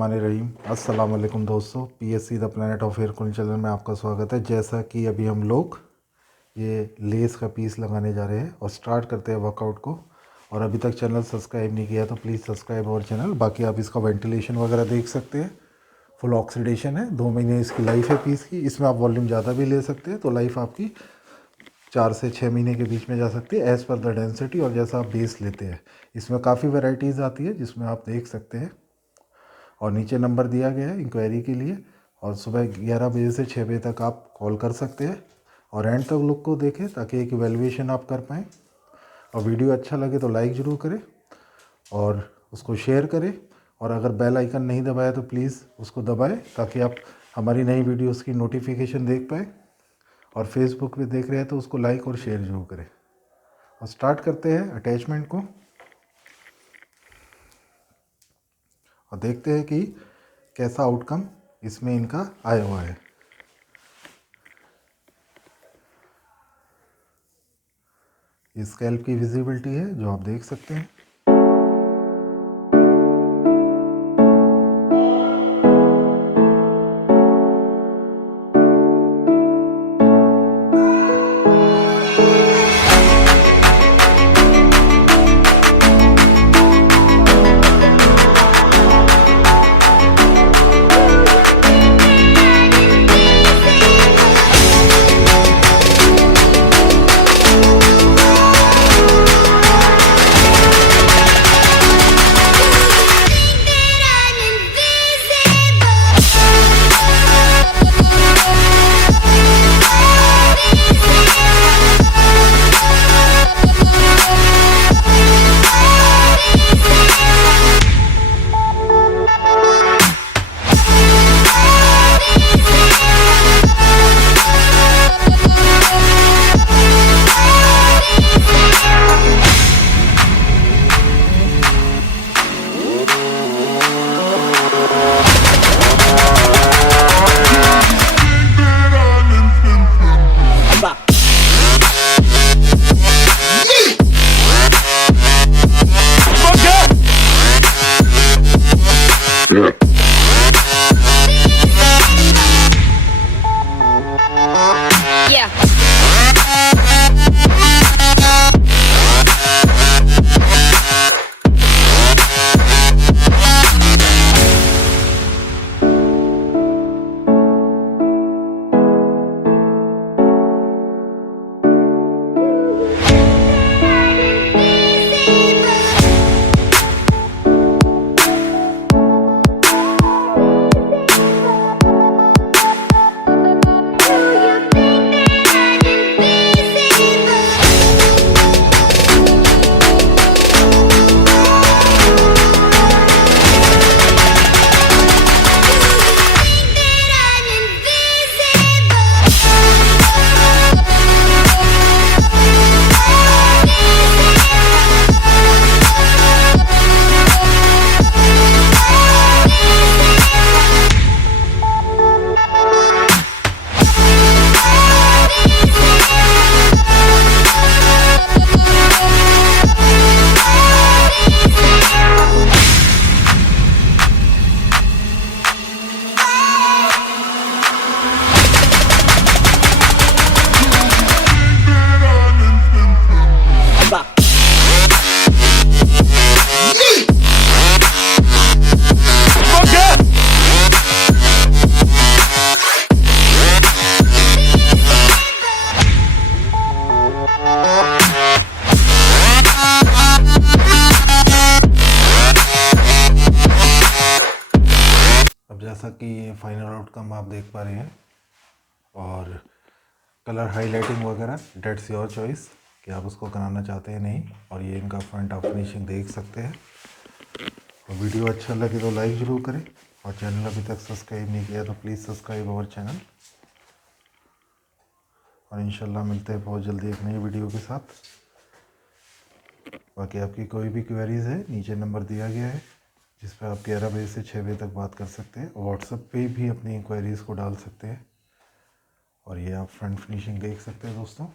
बिस्मिल्लाहिर्रहमानिर्रहीम। अस्सलाम वालेकुम दोस्तों, PSC the planet of air cooling channel में आपका स्वागत है। जैसा कि अभी हम लोग ये लेस का पीस लगाने जा रहे हैं और स्टार्ट करते हैं वर्कआउट को। और अभी तक चैनल सब्सक्राइब नहीं किया तो प्लीज़ सब्सक्राइब और चैनल। बाकी आप इसका वेंटिलेशन वगैरह देख सकते हैं, फुल ऑक्सीडेशन है, 2 महीने इसकी लाइफ है पीस की। इसमें आप वॉल्यूम ज़्यादा भी ले सकते हैं तो लाइफ आपकी 4 से 6 महीने के बीच में जा सकती है एज़ पर द डेंसिटी और जैसा आप बेस लेते हैं। इसमें काफ़ी वैरायटीज़ आती है जिसमें आप देख सकते हैं। और नीचे नंबर दिया गया है इंक्वायरी के लिए, और सुबह 11 बजे से 6 बजे तक आप कॉल कर सकते हैं। और एंड तक लोग को देखें ताकि एक इवैल्यूएशन आप कर पाएँ। और वीडियो अच्छा लगे तो लाइक ज़रूर करें और उसको शेयर करें। और अगर बेल आइकन नहीं दबाया तो प्लीज़ उसको दबाएं ताकि आप हमारी नई वीडियोस की नोटिफिकेशन देख पाएँ। और फेसबुक पे देख रहे हैं तो उसको लाइक और शेयर ज़रूर करें। और स्टार्ट करते हैं अटैचमेंट को और देखते हैं कि कैसा आउटकम इसमें इनका आया हुआ है। ये स्कैल्प की विजिबिलिटी है जो आप देख सकते हैं। जैसा कि ये फाइनल आउटकम आप देख पा रहे हैं। और कलर हाइलाइटिंग वगैरह डेट्स योर चॉइस कि आप उसको कराना चाहते हैं नहीं। और ये इनका फ्रंट आप फिनिशिंग देख सकते हैं। और वीडियो अच्छा लगे तो लाइक ज़रूर करें और चैनल अभी तक सब्सक्राइब नहीं किया तो प्लीज़ सब्सक्राइब अवर चैनल। और इंशाल्लाह मिलते हैं बहुत जल्दी एक नई वीडियो के साथ। बाकी आपकी कोई भी क्वेरीज़ है नीचे नंबर दिया गया है जिस पर आप 11 बजे से 6 बजे तक बात कर सकते हैं। व्हाट्सएप पे भी अपनी इंक्वायरीज़ को डाल सकते हैं। और ये आप फ्रंट फिनिशिंग देख सकते हैं दोस्तों।